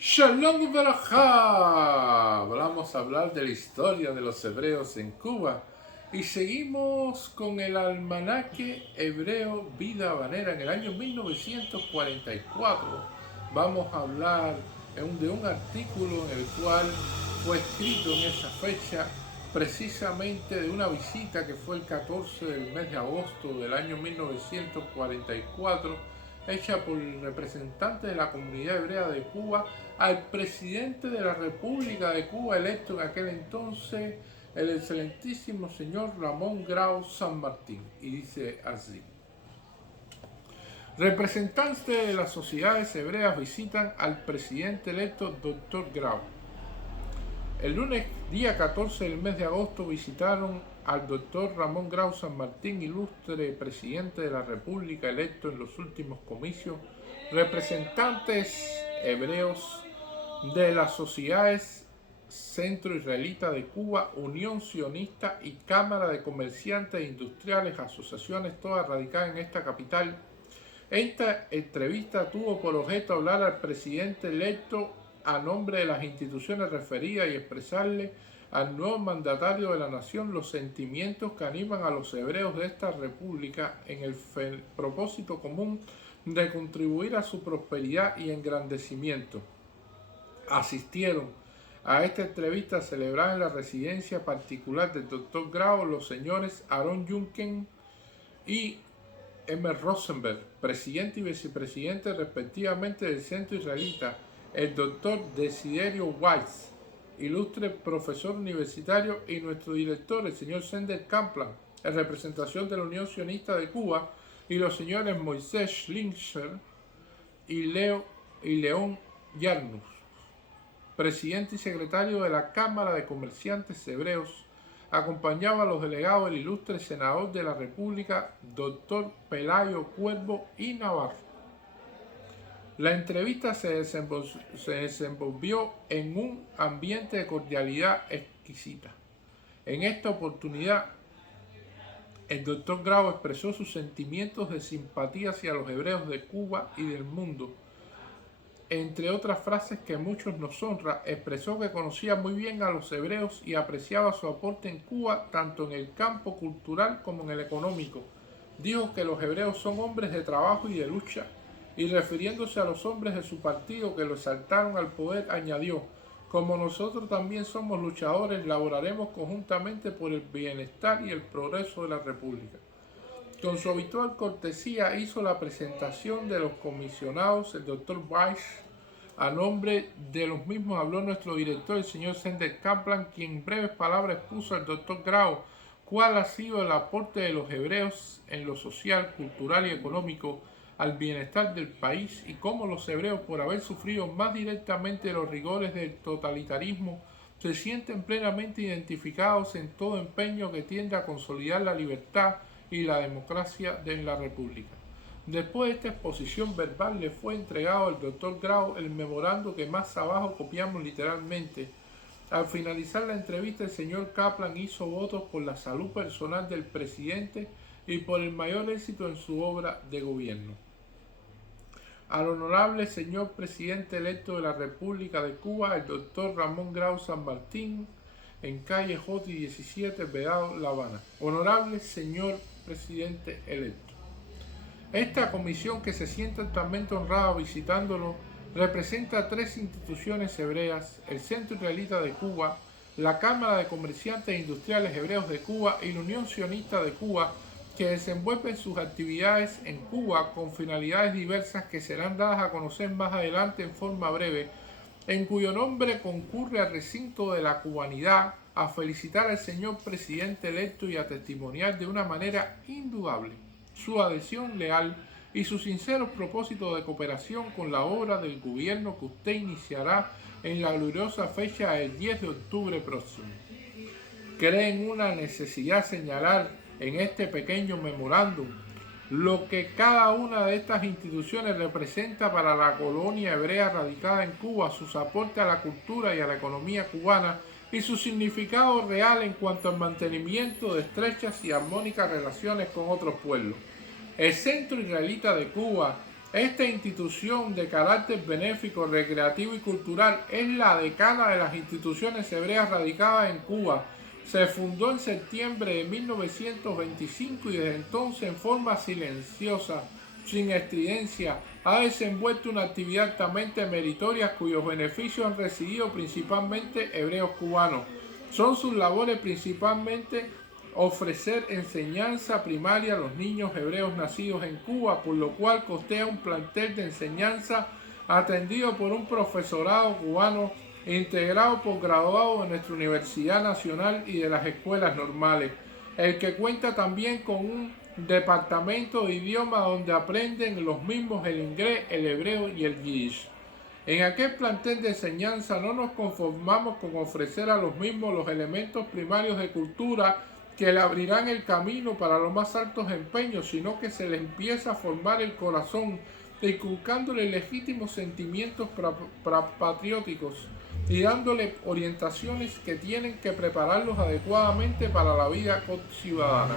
Shalom Barajá. Vamos a hablar de la historia de los hebreos en Cuba y seguimos con el almanaque hebreo Vida Habanera en el año 1944. Vamos a hablar de un artículo en el cual fue escrito en esa fecha precisamente de una visita que fue el 14 del mes de agosto del año 1944 hecha por representantes de la comunidad hebrea de Cuba al presidente de la República de Cuba electo en aquel entonces, el excelentísimo señor Ramón Grau San Martín. Y dice así: representantes de las sociedades hebreas visitan al presidente electo Dr. Grau. El lunes, día 14 del mes de agosto, visitaron al doctor Ramón Grau San Martín, ilustre presidente de la República electo en los últimos comicios, representantes hebreos de las sociedades Centro Israelita de Cuba, Unión Sionista y Cámara de Comerciantes e Industriales, asociaciones todas radicadas en esta capital. Esta entrevista tuvo por objeto hablar al presidente electo a nombre de las instituciones referidas y expresarle al nuevo mandatario de la nación los sentimientos que animan a los hebreos de esta república en el propósito común de contribuir a su prosperidad y engrandecimiento. Asistieron a esta entrevista celebrada en la residencia particular del Dr. Grau los señores Aaron Juncken y M. Rosenberg, presidente y vicepresidente respectivamente del Centro Israelita, el doctor Desiderio Weiss, ilustre profesor universitario, y nuestro director, el señor Sender Kaplan, en representación de la Unión Sionista de Cuba, y los señores Moisés Schlinger y León Yarnus, presidente y secretario de la Cámara de Comerciantes Hebreos. Acompañaba a los delegados el ilustre senador de la República, doctor Pelayo Cuervo y Navarro. La entrevista se desenvolvió en un ambiente de cordialidad exquisita. En esta oportunidad, el doctor Grau expresó sus sentimientos de simpatía hacia los hebreos de Cuba y del mundo. Entre otras frases que a muchos nos honra, expresó que conocía muy bien a los hebreos y apreciaba su aporte en Cuba tanto en el campo cultural como en el económico. Dijo que los hebreos son hombres de trabajo y de lucha, y refiriéndose a los hombres de su partido que lo exaltaron al poder, añadió: como nosotros también somos luchadores, laboraremos conjuntamente por el bienestar y el progreso de la República. Con su habitual cortesía hizo la presentación de los comisionados el doctor Weiss. A nombre de los mismos habló nuestro director, el señor Sender Kaplan, quien en breves palabras expuso al doctor Grau cuál ha sido el aporte de los hebreos en lo social, cultural y económico al bienestar del país, y cómo los hebreos, por haber sufrido más directamente los rigores del totalitarismo, se sienten plenamente identificados en todo empeño que tiende a consolidar la libertad y la democracia en la República. Después de esta exposición verbal le fue entregado al doctor Grau el memorando que más abajo copiamos literalmente. Al finalizar la entrevista, el señor Kaplan hizo votos por la salud personal del presidente y por el mayor éxito en su obra de gobierno. Al honorable señor presidente electo de la República de Cuba, el doctor Ramón Grau San Martín, en calle Joti 17, Vedado, La Habana. Honorable señor presidente electo. Esta comisión, que se siente totalmente honrada visitándolo, representa a tres instituciones hebreas: el Centro Israelita de Cuba, la Cámara de Comerciantes e Industriales Hebreos de Cuba y la Unión Sionista de Cuba, que desenvuelven sus actividades en Cuba con finalidades diversas que serán dadas a conocer más adelante en forma breve, en cuyo nombre concurre al recinto de la cubanidad a felicitar al señor presidente electo y a testimoniar de una manera indudable su adhesión leal y sus sinceros propósitos de cooperación con la obra del gobierno que usted iniciará en la gloriosa fecha del 10 de octubre próximo. Creen una necesidad señalar en este pequeño memorándum lo que cada una de estas instituciones representa para la colonia hebrea radicada en Cuba, sus aportes a la cultura y a la economía cubana y su significado real en cuanto al mantenimiento de estrechas y armónicas relaciones con otros pueblos. El Centro Israelita de Cuba Esta institución de carácter benéfico, recreativo y cultural es la decana de las instituciones hebreas radicadas en Cuba. Se fundó en septiembre de 1925 y desde entonces en forma silenciosa, sin estridencia, ha desenvuelto una actividad altamente meritoria cuyos beneficios han recibido principalmente hebreos cubanos. Son sus labores principalmente ofrecer enseñanza primaria a los niños hebreos nacidos en Cuba, por lo cual costea un plantel de enseñanza atendido por un profesorado cubano integrado por graduados de nuestra Universidad Nacional y de las escuelas normales, el que cuenta también con un departamento de idioma donde aprenden los mismos el inglés, el hebreo y el yiddish. En aquel plantel de enseñanza no nos conformamos con ofrecer a los mismos los elementos primarios de cultura que le abrirán el camino para los más altos empeños, sino que se le empieza a formar el corazón, inculcándole legítimos sentimientos patrióticos y dándole orientaciones que tienen que prepararlos adecuadamente para la vida ciudadana.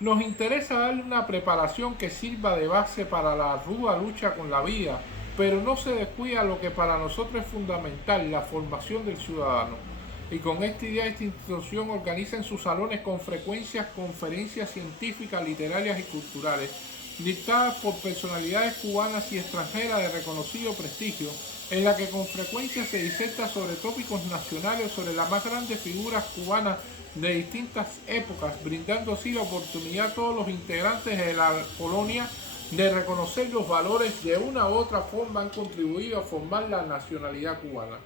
Nos interesa darle una preparación que sirva de base para la ruda lucha con la vida, pero no se descuida lo que para nosotros es fundamental, la formación del ciudadano. Y con esta idea, esta institución organiza en sus salones con frecuencia conferencias científicas, literarias y culturales, dictadas por personalidades cubanas y extranjeras de reconocido prestigio, en la que con frecuencia se diserta sobre tópicos nacionales, sobre las más grandes figuras cubanas de distintas épocas, brindando así la oportunidad a todos los integrantes de la colonia de reconocer los valores de una u otra forma han contribuido a formar la nacionalidad cubana.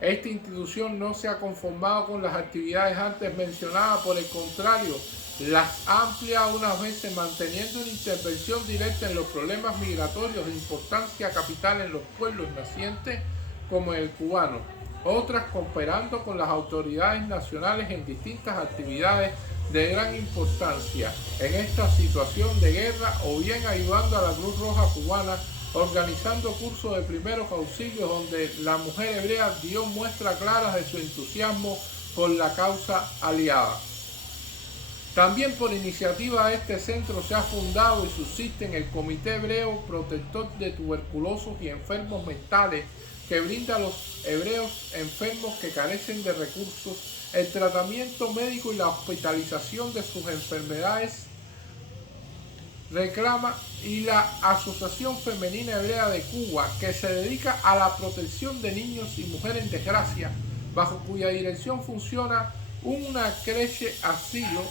Esta institución no se ha conformado con las actividades antes mencionadas, por el contrario, las amplia unas veces manteniendo una intervención directa en los problemas migratorios de importancia capital en los pueblos nacientes como el cubano, otras cooperando con las autoridades nacionales en distintas actividades de gran importancia en esta situación de guerra o bien ayudando a la Cruz Roja cubana organizando cursos de primeros auxilios donde la mujer hebrea dio muestras claras de su entusiasmo por la causa aliada. También por iniciativa de este centro se ha fundado y subsiste en el Comité Hebreo Protector de Tuberculosos y Enfermos Mentales, que brinda a los hebreos enfermos que carecen de recursos el tratamiento médico y la hospitalización de sus enfermedades. Reclama y la Asociación Femenina Hebrea de Cuba, que se dedica a la protección de niños y mujeres en desgracia, bajo cuya dirección funciona una creche asilo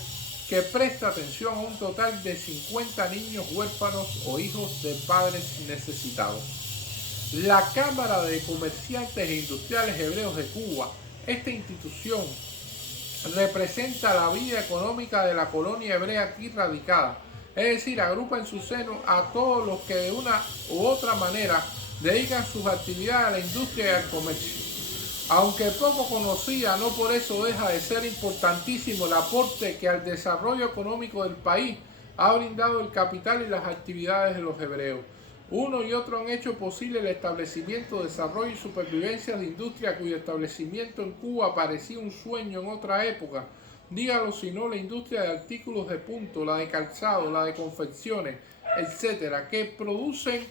que presta atención a un total de 50 niños huérfanos o hijos de padres necesitados. La Cámara de Comerciantes e Industriales Hebreos de Cuba, esta institución representa la vida económica de la colonia hebrea aquí radicada, es decir, agrupa en su seno a todos los que de una u otra manera dedican sus actividades a la industria y al comercio. Aunque poco conocida, no por eso deja de ser importantísimo el aporte que al desarrollo económico del país ha brindado el capital y las actividades de los hebreos. Uno y otro han hecho posible el establecimiento, desarrollo y supervivencia de industria cuyo establecimiento en Cuba parecía un sueño en otra época. Dígalo si no, la industria de artículos de punto, la de calzado, la de confecciones, etcétera, que producen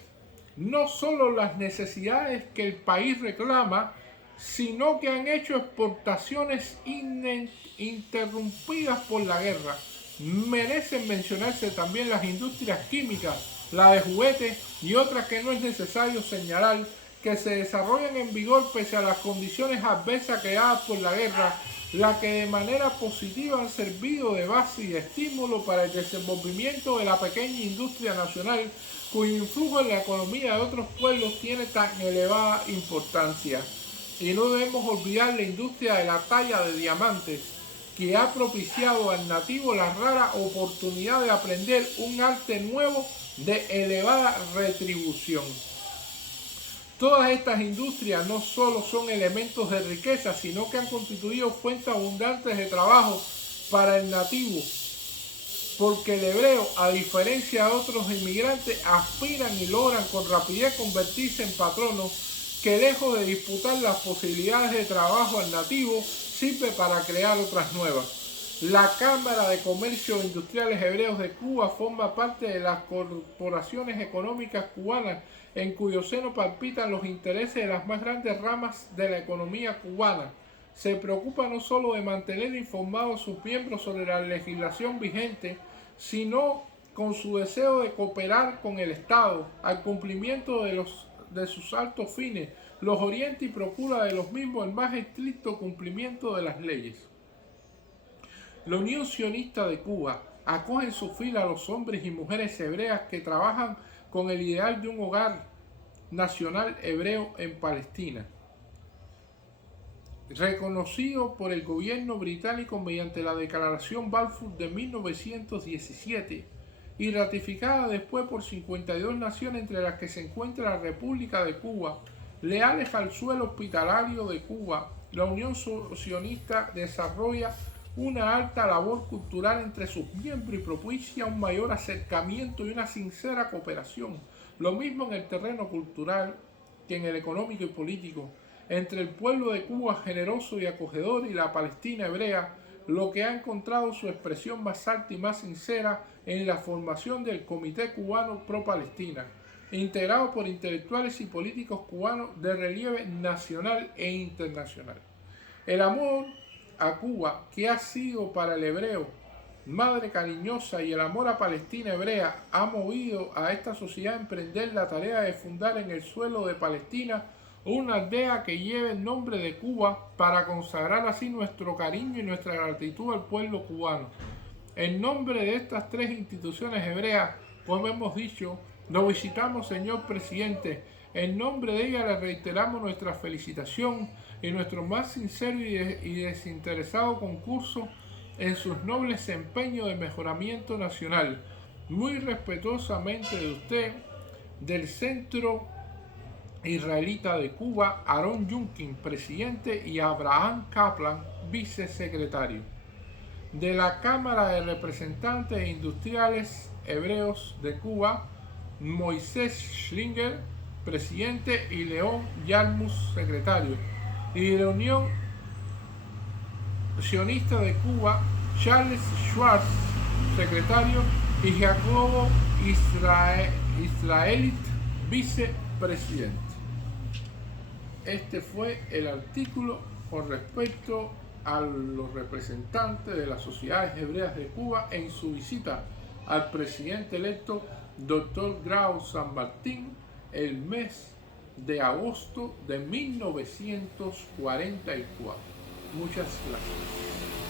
no solo las necesidades que el país reclama, sino que han hecho exportaciones ininterrumpidas por la guerra. Merecen mencionarse también las industrias químicas, la de juguetes y otras que no es necesario señalar, que se desarrollan en vigor pese a las condiciones adversas creadas por la guerra, la que de manera positiva han servido de base y de estímulo para el desenvolvimiento de la pequeña industria nacional, cuyo influjo en la economía de otros pueblos tiene tan elevada importancia. Y no debemos olvidar la industria de la talla de diamantes, que ha propiciado al nativo la rara oportunidad de aprender un arte nuevo de elevada retribución. Todas estas industrias no solo son elementos de riqueza, sino que han constituido fuentes abundantes de trabajo para el nativo, porque el hebreo, a diferencia de otros inmigrantes, aspiran y logran con rapidez convertirse en patronos que, lejos de disputar las posibilidades de trabajo al nativo, sirve para crear otras nuevas. La Cámara de Comercio e Industriales Hebreos de Cuba forma parte de las corporaciones económicas cubanas en cuyo seno palpitan los intereses de las más grandes ramas de la economía cubana. Se preocupa no solo de mantener informados a sus miembros sobre la legislación vigente, sino con su deseo de cooperar con el Estado al cumplimiento de sus altos fines, los orienta y procura de los mismos el más estricto cumplimiento de las leyes. La Unión Sionista de Cuba acoge en su fila a los hombres y mujeres hebreas que trabajan con el ideal de un hogar nacional hebreo en Palestina, reconocido por el gobierno británico mediante la Declaración Balfour de 1917 y ratificada después por 52 naciones, entre las que se encuentra la República de Cuba. Leales al suelo hospitalario de Cuba, la Unión Sionista desarrolla una alta labor cultural entre sus miembros y propicia un mayor acercamiento y una sincera cooperación, lo mismo en el terreno cultural que en el económico y político, entre el pueblo de Cuba generoso y acogedor y la Palestina hebrea, lo que ha encontrado su expresión más alta y más sincera en la formación del Comité Cubano Pro-Palestina, integrado por intelectuales y políticos cubanos de relieve nacional e internacional. El amor a Cuba, que ha sido para el hebreo madre cariñosa, y el amor a Palestina hebrea ha movido a esta sociedad a emprender la tarea de fundar en el suelo de Palestina una aldea que lleve el nombre de Cuba para consagrar así nuestro cariño y nuestra gratitud al pueblo cubano. En nombre de estas tres instituciones hebreas, como hemos dicho, nos visitamos, señor presidente. En nombre de ella le reiteramos nuestra felicitación y nuestro más sincero y desinteresado concurso en sus nobles empeños de mejoramiento nacional. Muy respetuosamente de usted, del Centro Israelita de Cuba, Aaron Junkin, presidente, y Abraham Kaplan, vicesecretario. De la Cámara de Representantes Industriales Hebreos de Cuba, Moisés Schlinger, presidente, y León Yarmus, secretario. Y de la Unión Sionista de Cuba, Charles Schwartz, secretario, y Jacobo Israelit, vicepresidente. Este fue el artículo con respecto a los representantes de las sociedades hebreas de Cuba en su visita al presidente electo Dr. Grau San Martín el mes de agosto de 1944. Muchas gracias.